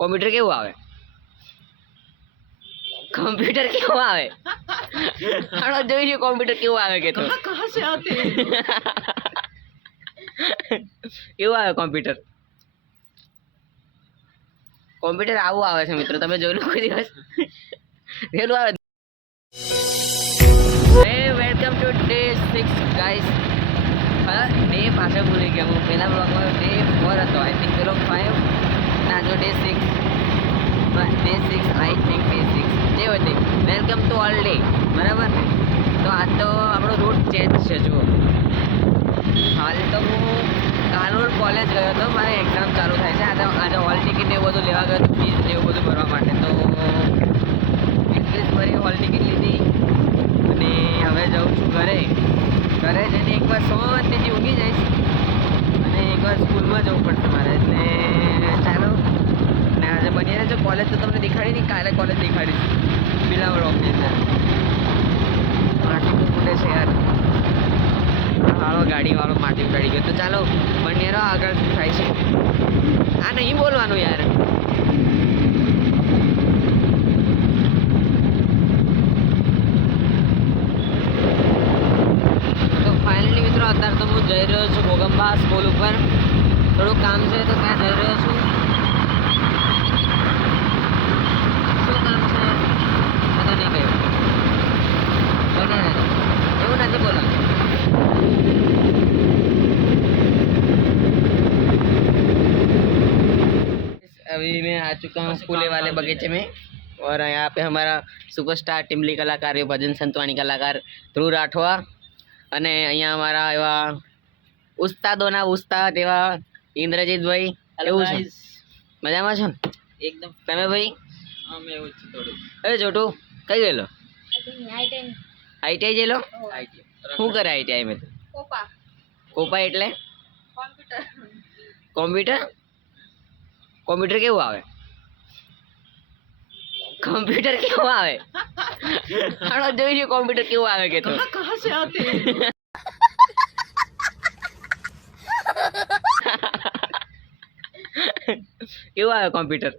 Computer કેવું આવે? Computer કેવું આવે? હાલો જોઈ લ્યો કોમ્પ્યુટર કેવું આવે કે તો कहाँ से आते हैं કેવું આવે કોમ્પ્યુટર? કોમ્પ્યુટર આવું આવે છે મિત્રો, તમે જોઈ લો કોઈ દિવસ પેલું આવે. હે વેલકમ ટુ ડે 6 ગાઈસ. હા ડે પાછળ ભૂલી ગયા હું. પહેલા બ્લોગમાં ડે 4 હતો, આઈ થિંક પેલો 5 ના જો ડે 6 આઈ થિંક ડે 6 જે હોય તે. વેલકમ ટુ ઓલ ડે, બરાબર ને? તો આજ તો આપણો રૂટ ચેન્જ છે. જુઓ હાલ તો હું કાનોડ કોલેજ ગયો હતો, મારે એક્ઝામ ચાલુ થાય છે. આજે હોલ ટિકિટ ને એવું બધું લેવા ગયો હતો, ફીસ ને એવું બધું ભરવા માટે. તો ફીસ ભરી હોલ ટિકિટ લીધી અને હવે જાઉં છું ઘરે જઈને એકવાર શાંતિથી ઊંઘી જઈશ અને એકવાર સ્કૂલમાં જવું પડશે મારે. એટલે ચાલો ને આજે બની રહેજો. કોલેજ તો તમને દેખાડી નહીં, કાલે કોલેજ દેખાડીશ પેલા બ્લોગની અંદર. માટી તો ફૂટે છે યાર, હાલો ગાડીવાળો માટી ઉડાડી ગયો. તો ચાલો બની રહો, આગળ શું થાય છે. આ નહીં બોલવાનું યાર. તો ફાઇનલી મિત્રો અત્યારે તો હું જઈ રહ્યો છું ગોગંબા સ્કૂલ ઉપર. થોડું કામ છે તો ત્યાં જઈ રહ્યો છું. શું કામ છે મેં તો નહીં કહ્યું. એવું નથી બોલવાનું. अभी मैं आ चुका हूँ फूले वाले बगीचे में और यहाँ पे हमारा सुपरस्टार टिमली कलाकार भजन संतवाणी कलाकार ધ્રુવ રાઠવા અને અહીંયા અમારા એવા ઉસ્તાદોના ઉસ્તાદ એવા ઇન્દ્રજીતભાઈ. એવું છે? મજામાં છો ને? एकदम તમે ભાઈ? हाँ मैं वो थोड़ी અરે જોટું કઈ ગયેલો? આઈટીઆઈ ગયેલો? શું કરે આઈટીઆઈ માં? કોપા એટલે કોમ્પ્યુટર? કોમ્પ્યુટર કેવું આવે? કોમ્પ્યુટર કેવું આવે? હાલો જોઈ લ્યો કોમ્પ્યુટર કેવું આવે કે તો कहाँ से आते हैं કેવું આવે કોમ્પ્યુટર?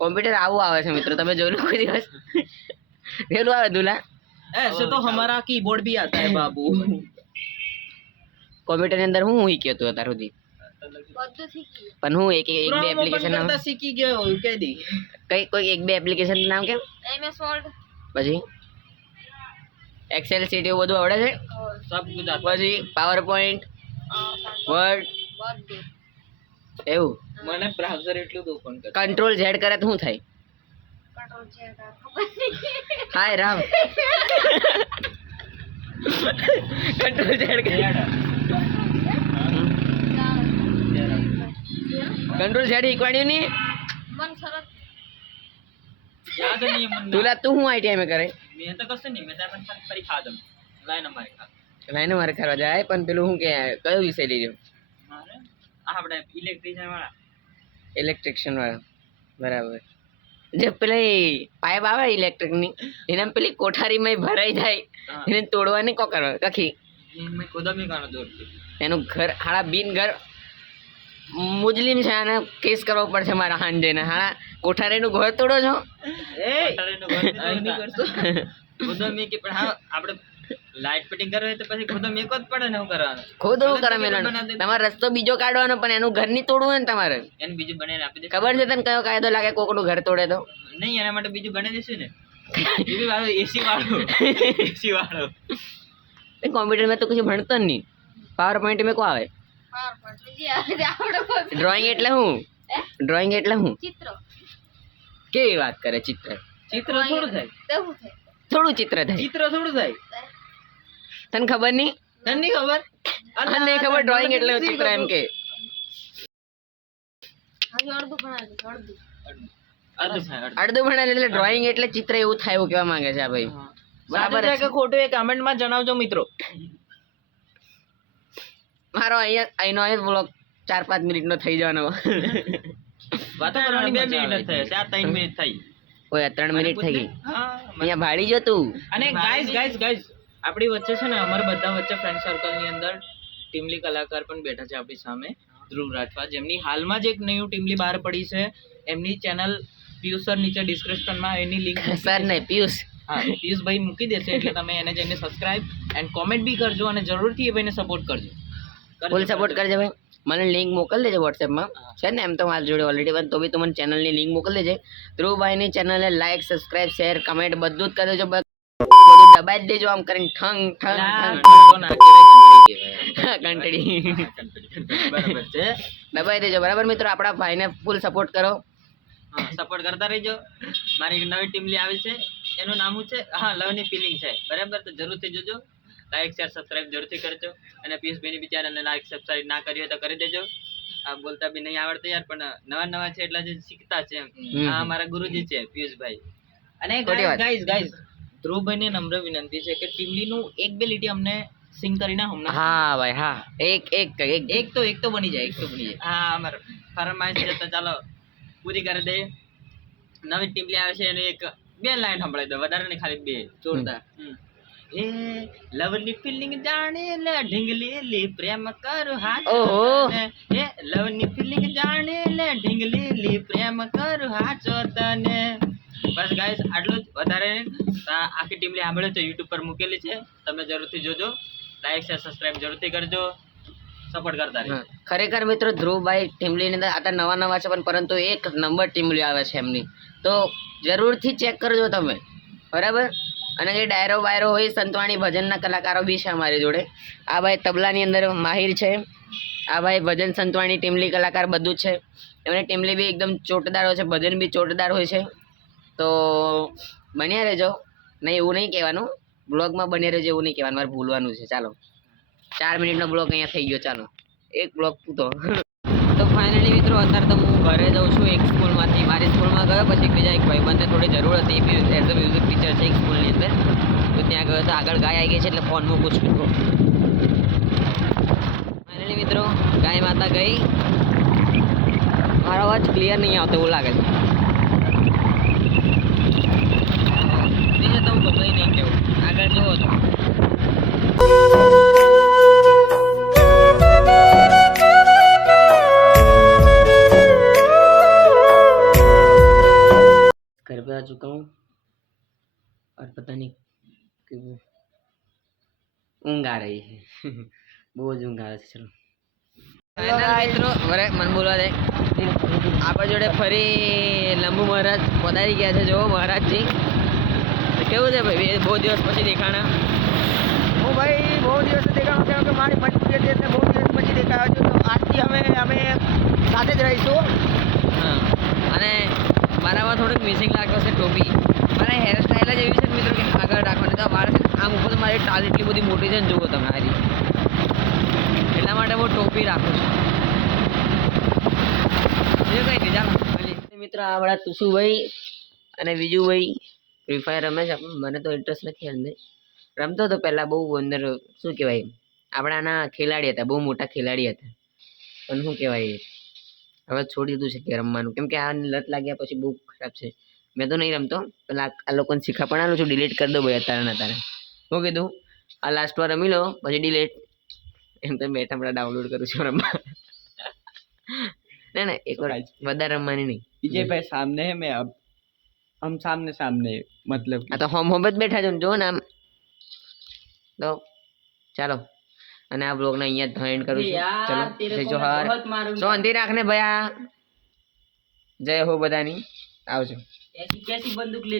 કોમ્પ્યુટર આવું આવે છે મિત્રો, તમે જોઈ લો કોઈ દિવસ. પેલું આવે દુલા. ऐसे तो हमारा कीबोर्ड भी आता है बाबू કોમ્પ્યુટર ની અંદર હું શીખ્યો હતો અત્યાર સુધી? પણ હું એક બે એપ્લિકેશન નામ सीखी गए हो कह दी કઈ કોઈ એક બે એપ્લિકેશન નામ કેમ? MS Word પછી એક્સેલ શીટ એવું બધું આવડે છે? सब कुछ आता પછી પાવર પોઈન્ટ, વર્ડ બધું એવું? મને બ્રાઉઝર એટલું જ ઓપન કર કંટ્રોલ ઝેડ કરે તો શું થાય? કંટ્રોલ છે ખબર નહીં. હાય રામ. કંટ્રોલ ઝેડ કરે. કંટ્રોલ ઝેડ શીખવાડ્યું નહીં? મન સરસ याद नहीं है मन તુલા તું હું આઈટીઆઈ માં કરે? मैं तो कसं नहीं मैं तो अपन परी खा दम लाइन हमारे खा લાઈને મારે કરવા જાય પણ પેલું શું કે કયો વિષય લીધો? मारे આપણે ઇલેક્ટ્રિશિયન વાળા ઇલેક્ટ્રિશિયન વાળા, બરાબર. જે પેલી પાઇપ આવે ઇલેક્ટ્રિક ની એના પેલી કોઠારીમાં ભરાઈ જાય એને તોડવાની કો કરવા કખી मैं खुद में गाना दौड़ती એનું ઘર હાડા બિન ઘર મુસ્લિમ છે, આને કેસ કરવો પડશે મારા હાંજે ને. હાડા કોઠારીનું ઘર તોડો છો? એ નહીં કરતો ખુદ में કે પણ હા આપણે લાઈટ ફિટિંગ કરવી હોય તો પછી ખુદ में જ પડે ને હું કરવાનું ખુદ હું કરે મેલાનો. તમારે રસ્તો બીજો કાઢવાનો પણ એનું ઘર નહીં તોડવું હોય ને તમારે. એને બીજું બનાવીને આપી દે ખબર છે તને કયો કાયદો લાગે કોકનું ઘર તોડે તો? નહીં એના માટે બીજું બનાવી દેશું ને એ બી વાળો એસી વાળો કોમ્પ્યુટર में तो कुछ ભણતો જ નહીં. પાવર પોઈન્ટ में કો આવે? PowerPoint જે આવે આવડે ડ્રોઈંગ એટલે હું? ડ્રોઈંગ એટલે હું? ચિત્ર કેવી વાત કરે? ચિત્ર ચિત્ર થોડું થાય તેવું છે. થોડું ચિત્ર થાય. ચિત્ર થોડું થાય તને ખબર નહીં? તને નહીં ખબર અને ખબર ડ્રોઈંગ એટલે ચિત્ર એમ કે હજુ અડધું ભણાવી અડધું અડધું ભણેલ એટલે ડ્રોઈંગ એટલે ચિત્ર એવું થાય એવું કહેવા માંગે છે આ ભાઈ. બરાબર સાચું છે છે. કે ખોટું એ કમેન્ટમાં જણાવજો મિત્રો મારો અહીંનો એ બ્લોગ 4-5 મિનિટનો થઈ જવાનો. વાતો કરવાની 2 મિનિટ જ થઈ હશે આ 3 મિનિટ થઈ ઓય 3 મિનિટ થઈ ગઈ. હા અહીંયા ભાડી જો તું. અને ગાઈસ આપણી વચ્ચે છે ને અમારા બધા વચ્ચે ફ્રેન્ડ સર્કલ ની અંદર ટીમલી કલાકાર પણ બેઠા છે આપણી સામે ધ્રુવ રાઠવા, જેમની હાલમાં જ એક નયું ટીમલી બહાર પડી છે. એમની ચેનલ પિયુષ સર નીચે ડિસ્ક્રિપ્શનમાં એની લિંક સર નહીં પિયુષ. હા પિયુષભાઈ મૂકી દેશે, એટલે તમે એને જઈને સબસ્ક્રાઇબ એન્ડ કોમેન્ટ બી કરજો અને જરૂરથી એ ભાઈને સપોર્ટ કરજો. ફૂલ સપોર્ટ કરજે ભાઈ. મને લિંક મોકલી દેજે વોટ્સએપમાં. છે ને એમ તો મારી જોડે ઓલરેડી, પણ તો બી તું મને ચેનલની લિંક મોકલી દેજે. ધ્રુવભાઈની ચેનલને લાઈક, સબસ્ક્રાઇબ, શેર, કમેન્ટ બધું જ કરી દેજો. બધું દબાઈ જ દેજો આમ કરીને ઠંગ ઠંગ ઘંટડી બરાબર છે. દબાઈ દેજો. બરાબર મિત્રો, આપણા ભાઈને ફૂલ સપોર્ટ કરો. હા સપોર્ટ કરતા રહેજો. મારી એક નવી ટીમલી આવી છે, એનું નામ શું છે? હા, લવની ફિલિંગ છે. બરાબર, તો જરૂરથી જોજો. લાઈક શેર સબસ્ક્રાઇબ જરૂરથી કરજો. અને પિયુષભાઈની બી ચેનલને લાઈક સબસ્ક્રાઇબ ના કરી હોય તો કરી દેજો. આ બોલતા બી નહીં આવડતું યાર, પણ નવા છે એટલે જે શીખતા છે એમ. આ મારા ગુરુજી છે પિયુષભાઈ. અને ખોટી વાત. ગાઈઝ ધ્રુવભાઈને નમ્ર વિનંતી છે કે ટીમલીનું એક બે લીટી અમને સિંગ કરીને હમણાં. હા ભાઈ હા, એક એક તો બની જાય. હા, અમારો ફરમાઈશ છે તો ચાલો પૂરી કરી દઈએ. નવી ટીમલી આવે છે એની એક બે લાઈન સંભળાવી દો, વધારે નહીં, ખાલી બે. જોરદાર. એ લવની ફિલિંગ જાણે લે ઢીંગલી લી પ્રેમ કર હાથ ઓહો. તને. એ લવની ફિલિંગ જાણે લે ઢીંગલી લી પ્રેમ કર હાથ તને. બસ ગાઈસ આટલું જ, વધારે નહીં. આખી ટીમલી સાંભળે તો યુટ્યુબ પર મૂકેલી છે, તમે જરૂરથી જોજો. લાઈક શેર સબસ્ક્રાઇબ જરૂરથી કરજો, સપોર્ટ કરતા રહેજો. ખરેખર મિત્રો ધ્રુવભાઈ ટીમલીની અંદર આટલા નવા છે, પણ પરંતુ એક નંબર ટીમલી આવે છે એમની, તો જરૂરથી ચેક કરજો તમે. બરાબર. અને જે ડાયરો બાયરો હોય, સંતવાણી ભજનના કલાકારો બી છે અમારી જોડે. આ ભાઈ તબલાની અંદર માહિર છે, આ ભાઈ ભજન સંતવાણી ટીમલી કલાકાર બધું જ છે. એમની ટીમલી બી એકદમ ચોટદાર હોય છે, ભજન બી ચોટદાર હોય છે. તો બન્યા રહેજો. નહીં એવું નહીં કહેવાનું, બ્લોગમાં બન્યા રહેજો એવું નહીં કહેવાનું, મારે ભૂલવાનું છે. ચાલો 4 મિનિટનો બ્લોગ અહીંયા થઈ ગયો. ચાલો એક બ્લોગ પૂતો. તો ફાઇનલી મિત્રો અત્યારે તો હું ઘરે જાઉં છું એક સ્કૂલમાંથી. મારી સ્કૂલમાં ગયો, પછી બીજા એક ભાઈબંધને થોડી જરૂર હતી, એઝ અ મ્યુઝિક ટીચર છે એક સ્કૂલની અંદર, તો ત્યાં ગયો તો આગળ ગાય આવી ગઈ છે એટલે ફોન મૂકું છું. ફાઇનલી મિત્રો ગાય માતા ગઈ. મારો અવાજ ક્લિયર નહીં આવતો એવું લાગે છે. તો હું ગમે નહીં કેવું આગળ જુઓ તો. घर पे आ चुका हूँ और पता नहीं क्यों ऊँघ आ रही है. બહુ જ ઊંઘ આવે છે. ચલો મિત્રો વરે મન બોલવા દે. આપણા જોડે ફરી લંબુ મહારાજ પધારી ગયા છે. જો મહારાજજી કેવું છે ભાઈ, બહુ દિવસ પછી દેખાણા? હું ભાઈ બહુ દિવસ દેખાણો કેમ કે મારી મજબૂરી હતી એટલે બહુ દિવસ પછી દેખાયો છું. તો આજથી અમે સાથે જ રહીશું. હા, અને મારામાં થોડુંક મિસિંગ લાગ્યો છે ટોપી. મારા હેરસ્ટાઈલ જ એવી છે ને મિત્રો કે આગળ રાખવાની, તો વાળ આમ ઉપર મારી ટાલ એટલી બધી મોટી છે ને, જુઓ તમે હારી, એટલા માટે હું ટોપી રાખું છું. બીજું કંઈ નહીં, ચાલો મળીએ. મિત્રો આ આપણા તુસુભાઈ અને બીજુભાઈ ફ્રી ફાયર રમે છે. મને તો ઇન્ટરેસ્ટ નથી અંદર. રમતો તો પહેલાં બહુ અંદર, શું કહેવાય, આપણાના ખેલાડી હતા, બહુ મોટા ખેલાડી હતા, પણ શું કહેવાય હવે છોડી દીધું છે કે રમવાનું, કેમ કે આ લત લાગ્યા પછી બહુ ખરાબ છે. મેં તો નહીં રમતો, પેલા આ લોકોને શીખા પણ આલું છું. ડિલીટ કરી દો ભાઈ અત્યારે ને અત્યારે. શું કીધું? આ લાસ્ટ વાર રમી લો પછી ડિલીટ. એમ તો બેઠા હમણાં ડાઉનલોડ કરું છું રમવા. ના ના, એક વાર વધારે રમવાની નહીં. विजय भाई सामने है, मैं अब हम सामने सामने मतलब આ તો હોમ હોમ જ બેઠા છો ને, જો ને આમ. તો ચાલો, અને આ બ્લોગને અહીંયા જ એન્ડ કરું છું. ચલો જય જોહાર. શાંતિ રાખને ભયા. જય હો બધાની. આવજો. कैसी बंदूक ले